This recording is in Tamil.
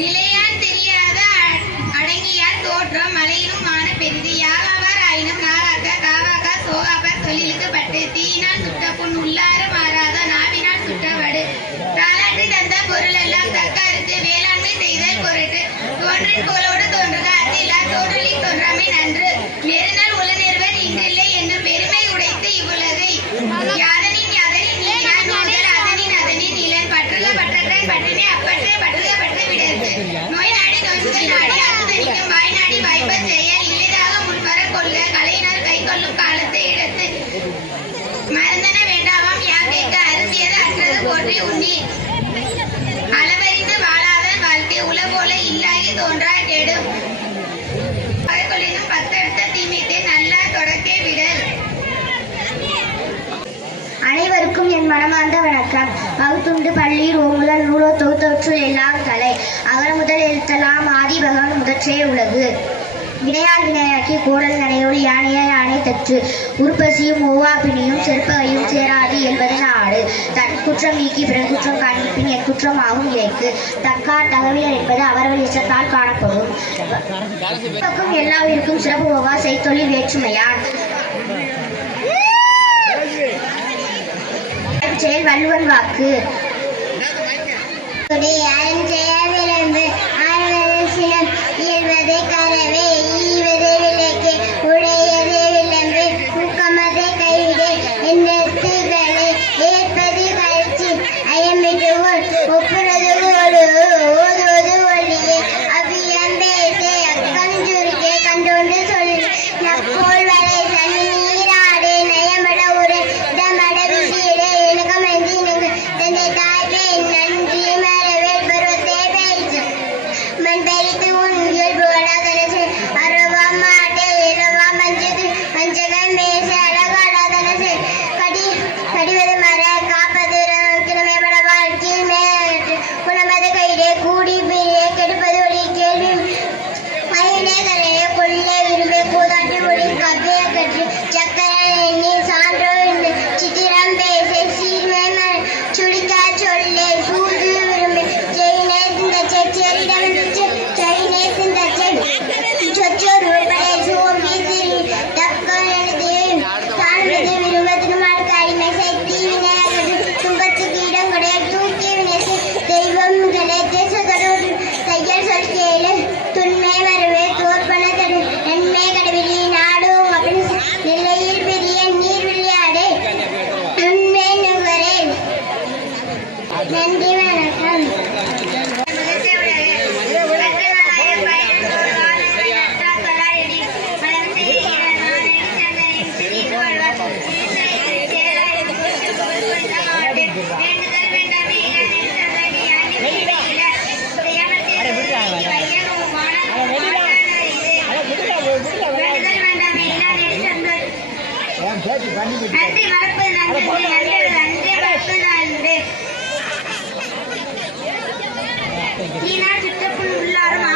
நிலையான் தெரியாத அடங்கியான் தோற்றம் மலையினும் மான பெரிது யாகாவார் ஆயினும் நாகாக்க காவாக்கா சோகாப்பா சொல்லிலுக்கு பட்டு தீயினால் சுட்ட புண் உள்ளாறு மாறாத நாவினால் சுட்டவடு தாலாட்டு தந்த பொருள் எல்லாம் தக்காருக்கு வேளாண்மை செய்தல் பொருட்டு தோன்றன் புகழோடு தோன்றுக அதிலா தோன்றலில் தோன்றாமை நன்று நெருநாள் உளநெருவர் இன்றில்லை என்னும் பெருமை உடைத்து இவ்வுலகை யாதனின் யாதனின் நீனான் நோதல் அதனின் அதனின் இளன் பற்றுக பற்றற்றான் பற்றினை அப்பற்று பற்றுக பற்று விடற்கு நோய் நாடி நோய்கள் நாடி அசுதனிக்கும் வாய் நாடி வாய்ப்பச் செயல் இளைதாக முன்வர கொள்ள கலையினால் கை கொள்ளும் காலத்தை இடத்து மருந்தன வேண்டாவாம் யாக்கைக்கு அருந்தியது அற்றது போற்றி உண்ணி அளவறிந்து வாழாதன் வாழ்க்கை உல போல இல்லாகி தோன்றா கெடும் கொள்ளினும் பத்தெடுத்த தீமைத்தை நல்ல தொடக்கே விடல். அனைவருக்கும் என் மனமார்ந்த வணக்கம். வகுத்துண்டு பள்ளியில் ஓமுதல் நூலோ தொகுத்தவற்றுள் எல்லாம் தலை அகர முதல் எழுத்தெல்லாம் ஆதி பகவன் முதற்றே உலகு வினையால் வினையாக்கி கோடல் நனையோடு யானைய யானை தற்று உற்பசியும் ஒவ்வாப்பினியும் செருப்பகையும் சேராது இயல்வது நாடு தன் குற்றம் நீக்கி பிறர் குற்றம் காண்பின் என் குற்றம் ஆகும் இறைக்கு தக்கார் தகவல் என்பது அவரவர் இசத்தால் காணப்படும். எல்லா உயிருக்கும் சிறப்பு ஒவ்வா செய்தொழில் வேற்றுமையான் செயல் வள்ளுவன் வாக்கு விளம்பு சினம் இயல்வதை கரவே ஈவதை விளக்கே உடையதை விளம்பு ஊக்கமதை கைவிடே எண்ணத்துகளை ஏற்பது கழிச்சு அயமிடுவோர் ஒப்புறது ஓதுவது ஒளியே அவ்வியம் பேசே அக்கஞ்சுருக்கே கண்டோண்டு சொல்லி நப்போல் வரை தனி நீராடே நயமட உரை இடமட விசீடே இணக்கமெந்தி நீங்கள் தன்னை தாய்வே நன்றி மரவே பருவத்தே பேச்சு மண் பெரித்து உன் இயல்பு வளாதனசே அறவா மாட்டே இளவா மஞ்சது மஞ்சகன் மேச அழகாடாதனசே கடிவது மர காப்பது கிழமைப்பட வாழ்க்கையில் மேற்று குணமது கையிலே கூடி பிரியே கெடுப்பது ஒளி கேள்வி மயிலே கலையே கொள்ளே விரும்பே கூதாட்டி ஒளி கவ்விய கற்று சக்கர எண்ணி சான்றோ சித்திரம் பேசை சீர்மை சுடித்தா சொல்லே சூது விரும்பி ஜெயினே சிந்தச்சை சேரிடம் ஜெயினே சிந்தச்சை சொச்சொரு படை சோம்பி திரி தக்கம் எழுதியும் சார்ந்தது விரும்பத்தினும் அடிமை செய்தி வினையாகது துன்பத்துக்கு இடம் கிடையாது தூக்கி வினைசு தெய்வம் களை தேசத்தோடு தையல் சொல் கேளு துண்மை மறுவே தோற்பன தரு நன்மை கடவிலி நாடும் அப்படின்னு நிலையில் பெரிய நீர் விளையாடு உண்மை நுகரே. நன்றி வணக்கம். நன்றி மறப்பு நன்றி மறப்பு நன்றி. சுற்றப்புள் உள்ளாரும்